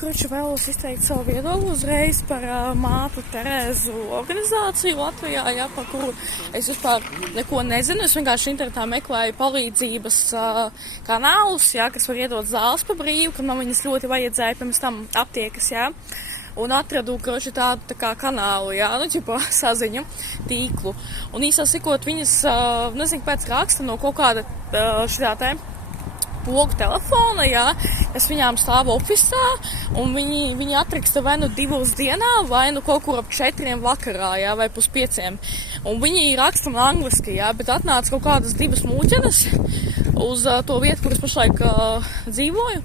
Kurš vēlos izteikt savu viedokli uzreiz par mātu Terēzu organizāciju Latvijā, jā, par kuru es vispār neko nezinu. Es vienkārši internetā meklēju palīdzības kanālus, jā, kas var iedot zāles pa brīvu, kad man viņas ļoti vajadzēja pirms tam aptiekas, jā. Un atradu, kurš tādu tā kā kanālu, jā, saziņu tīklu. Un īsā sakot, viņas, nezinu, pēc raksta no kaut kāda šitā te pogu telefona, jā, kas viņām stāv ofisā, un viņi atraksta vai nu 2 dienā, vai nu kaut kur ap 4 vakarā, jā, vai pus 5. Un viņi raksta angliski, jā, bet atnāca kaut kādas 2 mūķenes uz to vietu, kur es pašlaik dzīvoju.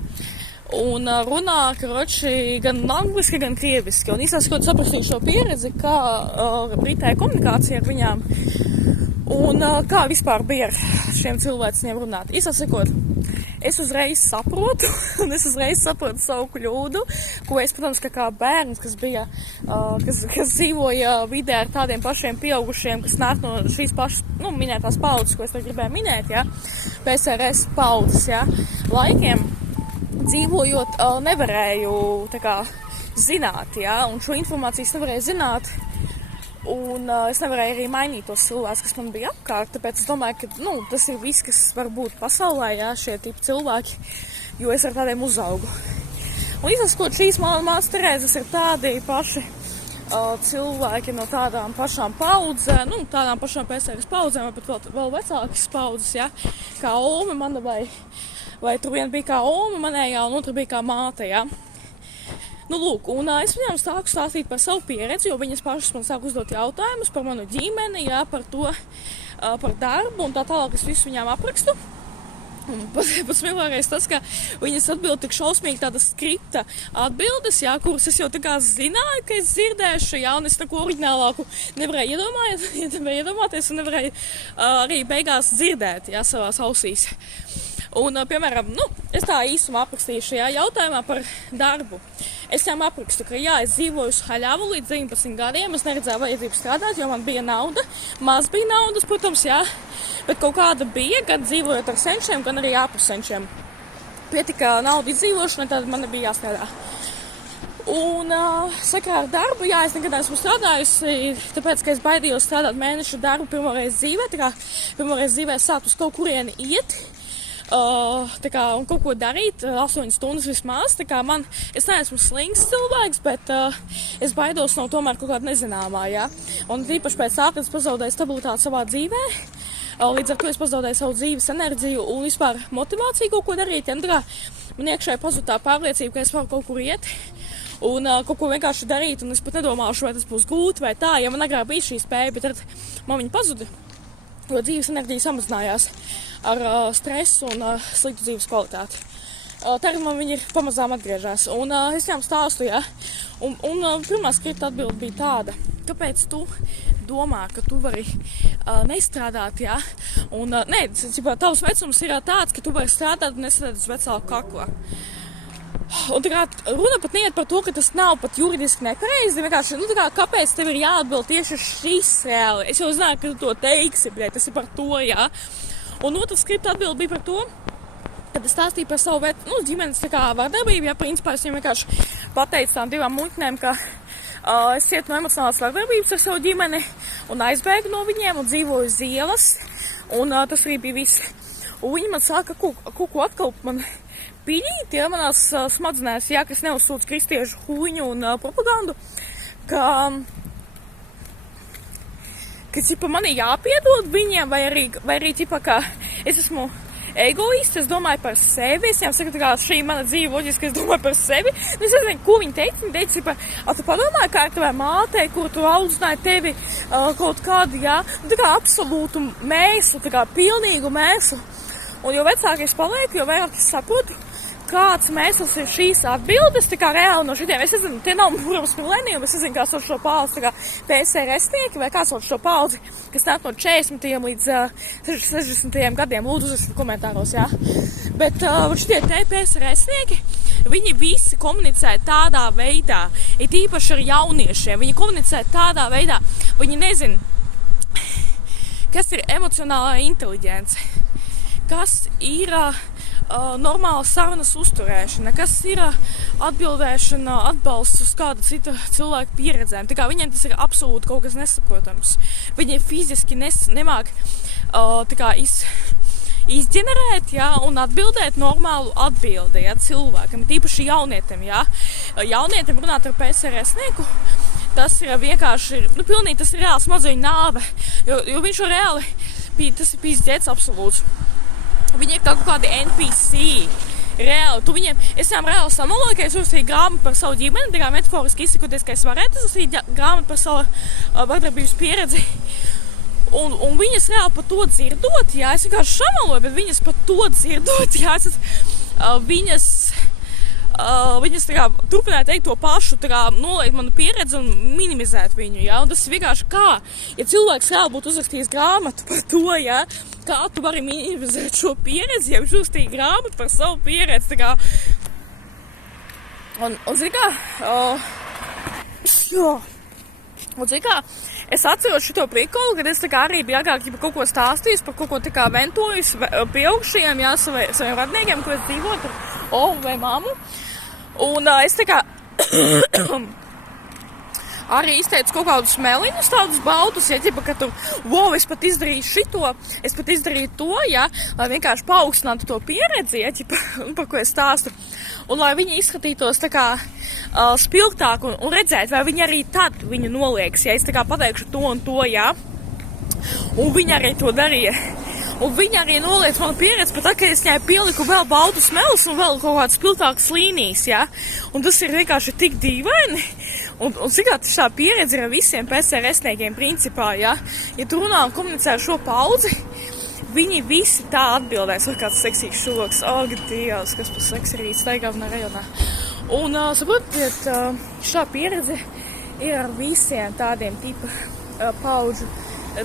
Un runā, karoči, gan angliski, gan krieviski. Un īsā sakot, saprastīju šo pieredzi, kā ritēja komunikācija ar viņām. Un kā vispār bija ar šiem cilvēciem runāt. Īsā sakot, es uzreiz saprotu, un es uzreiz saprotu savu kļūdu, ko es, protams, kā bērns, kas dzīvoja vidē ar tādiem pašiem pieaugušiem, kas nāk no šīs pašas, minētās paudzes, ko es te gribēju minēt, jā, PSRS paudzes, jā, laikiem, dzīvojot, nevarēju, tā kā, zināt, jā, un šo informāciju es nevarēju zināt, un es nevarēju arī mainīt tos cilvēkus, kas man bija apkārt, tāpēc es domāju, ka, tas ir viss, kas var būt pasaulē, jā, šie tipi cilvēki, jo es ar tādiem uzaugu. Un izsaskot, šīs mātes Terēzes ir tādi paši cilvēki no tādām pašām paudzēm, tādām pašām PSRS paudzēm, vai pat vēl vecākas paudzes, jā, kā Ome mana, vai tur vien bija kā Ome manējā, un otra bija kā māte, jā. Lūk, un es viņām sāku stāstīt par savu pieredzi, jo viņas pašas man sāk uzdot jautājumus par manu ģimeni, jā, par to, par darbu un tā tālāk, es visu viņām aprakstu. Un pats smieklākais tas, ka viņas atbild tik šausmīgi tādas skripta atbildes, jā, kuras es jau tā kā zināju, ka es dzirdēšu, jā, un es tā ko oriģinālāku nevarēju iedomāties un nevarēju arī beigās dzirdēt, jā, savās ausīs. Un, piemēram, es tā īsumā aprakstīju šajā jautājumā par darbu. Es viņām aprakstu, ka jā, es dzīvoju uz haļavu līdz 19 gadiem, es neredzēju vajadzību strādāt, jo man bija nauda, maz bija naudas, protams, jā, bet kaut kāda bija, gan dzīvojot ar senčiem, gan arī ārpus senčiem. Pietika nauda izdzīvošanai, tad man nebija jāstrādā. Un sakarā ar darbu, jā, es nekad esmu strādājusi, tāpēc, ka es baidījos strādāt mēnešu darbu pirmoreiz dzīvē, tā kā pirmoreiz dzīvē sākt uz kaut kurieni iet, un kaut ko darīt, 8 stundas vismaz, es neesmu slings cilvēks, bet es baidos no tomēr kaut kāda nezināmā, jā. Un tīpaši pēc tā, kad es pazaudēju stabilitāti savā dzīvē, līdz ar to es pazaudēju savu dzīves enerģiju un vispār motivāciju kaut ko darīt, ja, man iekšēji pazuda tā pārliecība, ka es varu kaut kur iet un kaut ko vienkārši darīt, un es pat nedomāšu, vai tas būs gūt vai tā, ja man agrāk bija šī spēja, bet tad man viņa pazuda, jo dzīves enerģija samazinājās ar stresu un sliktu dzīves kvalitāti. Tagad man viņi ir pamazām atgriežās. Un es viņām stāstu, jā. Un pirmā skripta atbilde bija tāda, kāpēc tu domā, ka tu vari nestrādāt, jā. Un, tavs vecums ir tāds, ka tu vari strādāt un nestrādāt uz vecāku kakla. Un runa pat neiet par to, ka tas nav pat juridiski nepareizi, vienkārši, kāpēc tev ir jāatbild tieši šis reāli? Es jau zināju, ka tu to teiksi, tas ir par to, jā. Un otrs skripta atbilde bija par to, kad es stāstīju par savu ģimenes vardarbību, jā, principā es viņiem vienkārši pateicu tām 2 muļķinēm, ka es cietu no emocionālas vardarbības ar savu ģimeni un aizbēgu no viņiem un dzīvoju uz ielas, un tas arī bija viss. Un viņi man sāka kaut ko atkal man piļīt, ja, manās smadzenēs, jā, kas neuzsūdz kristiešu huņu un propagandu, ka manī jāpiedod viņiem, vai arī ka es esmu egoists, es domāju par sevi, es viņam saku, šī mana dzīve loģiski, es domāju par sevi, es nezinu, ko viņi teica, tu padomāji, kā ar tavai mātei, kur tu audzināji tevi kaut kādu, jā, absolūtu mēslu, pilnīgu mēslu, un jo vecāk es palieku, jo vairāk es saprotu, kāds mēsls ir šīs atbildes, reāli no šitiem, es nezinu, tie nav, protams, mileniumi, es nezinu, kā sauc šo paudzi, PSRS-nieki, vai kā sauc šo paudzi, kas nāk no 40. līdz 60. gadiem, lūdzu uzrakstiet komentāros, jā. Bet šitie te PSRS-nieki, viņi visi komunicē tādā veidā, it īpaši ar jauniešiem, viņi komunicē tādā veidā, viņi nezin, kas ir emocionālā inteliģence, kas ir normāla sarunas uzturēšana, kas ir atbildēšana, atbalsts uz kāda cita cilvēka pieredzēm. Tā kā viņiem tas ir absolūti kaut kas nesaprotams. Viņi fiziski nemāk tā kā izģenerēt, un atbildēt normālu atbildi, cilvēkam, tīpaši jaunietim, Jaunietim runāt ar PSRS-nieku, tas ir vienkārši, pilnīgi tas ir reāls smadzeņu nāve, jo viņš jau reāli, tas ir pīzdēts absolūts. Viņi ir kaut kādi NPC, reāli, es viņam reāli samaloju, ka es uzrakstīju grāmatu par savu ģimeni, tā kā metaforiski izsakoties, ka es varētu uzrakstīt grāmatu par savu vardarbības pieredzi. Un viņas reāli par to dzirdot, es vienkārši šamaloju, bet viņas par to dzirdot, viņas tā kā turpināja teikt to pašu, tā kā noliekt manu pieredzi un minimizēt viņu, un tas ir vienkārši kā, ja cilvēks reāli būtu uzrakstījis grāmatu par to, kā tu vari minimizēt šo pieredzi, ja viņš uzrakstīja grāmatu par savu pieredzi, tā kā, un zini kā, un zini kā, es atceros šito prikolu, kad es tā kā arī biju agrāk kaut ko stāstījis, par kaut ko tā kā ventojis pieaugušajiem, saviem radniekiem, ko es dzīvotu ar omu vai mammu. Un es tā kā arī izteicu kaut kādus meliņus, tādus bautus, ka tu, es pat izdarīju šito, es pat izdarīju to, lai vienkārši paaugstinātu to pieredzi, par ko es stāstu. Un lai viņi izskatītos tā kā spilgtāk un redzēt, vai viņi arī tad viņu nolieks, es tā kā pateikšu to un to, Un viņi arī to darīja. Un viņi arī noliec manu pieredzi, pat tā, ka es viņai pieliku vēl baltu smelus un vēl kaut kādas spilgtākas līnijas, Un tas ir vienkārši tik dīvaini. Un cik tā pieredze ir ar visiem PSRS-niekiem principā, Ja tu runā un komunicē ar šo paudzi, viņi visi tā atbildēs, vai kāds seksīgs šoks, Dievs, kas par seksi rīt staigāvnā rajonā. Un, saprotiet, šā pieredze ir ar visiem tādiem tipa paudžu,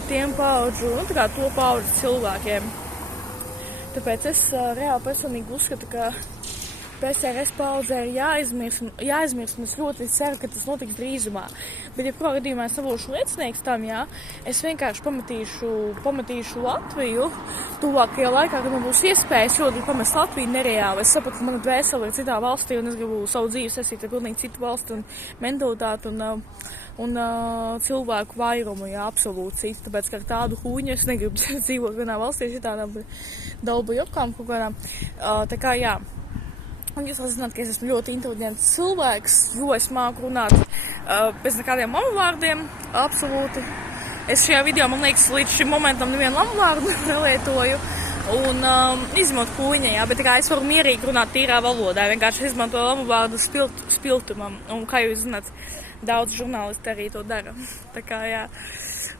tiem paudžu, un tā kā to paudžu cilvēkiem. Tāpēc es reāli personīgi uzskatu, ka PSRS paudzē ir jāizmirst, un es ļoti ceru, ka tas notiks drīzumā. Bet, ja kurā gadījumā es būšu liecinieks tam, es vienkārši pametīšu Latviju tuvākajā laikā, kad man būs iespējas ļoti pamest Latviju nereāli. Es sapratu, ka mana dvēsele ir citā valstī, un es gribu savu dzīvi saistīt ar pilnīgi citu valstu un mentalitāti un cilvēku vairumu, absolūti citu. Tāpēc, ka ar tādu huņu es negribu dzīvot vienā valstī, šitādām dalbu jokām kaut kādām. Tā kā, Un jūs vēl zināt, ka es esmu ļoti inteliģents cilvēks, jo es māku runāt bez nekādiem mamu vārdiem, absolūti. Es šajā video, man liekas, līdz šim momentam nevienu mamu vārdu nelietoju un izmantot kuņa, bet kā es varu mierīgi runāt tīrā valodā, vienkārši izmantoju mamu vārdu spiltumam, un kā jūs zināt, daudz žurnālisti arī to dara. Tā kā,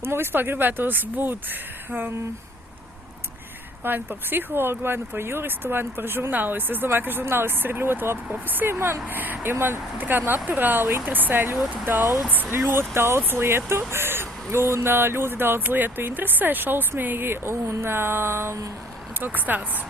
Un man vispār gribētos būt vai nu par psihologu, vai nu par juristu, vai nu par žurnālistu. Es domāju, ka žurnālists ir ļoti laba profesija man, jo man tā kā naturāli interesē ļoti daudz lietu, un ļoti daudz lietu interesē šausmīgi, un kaut kas tāds.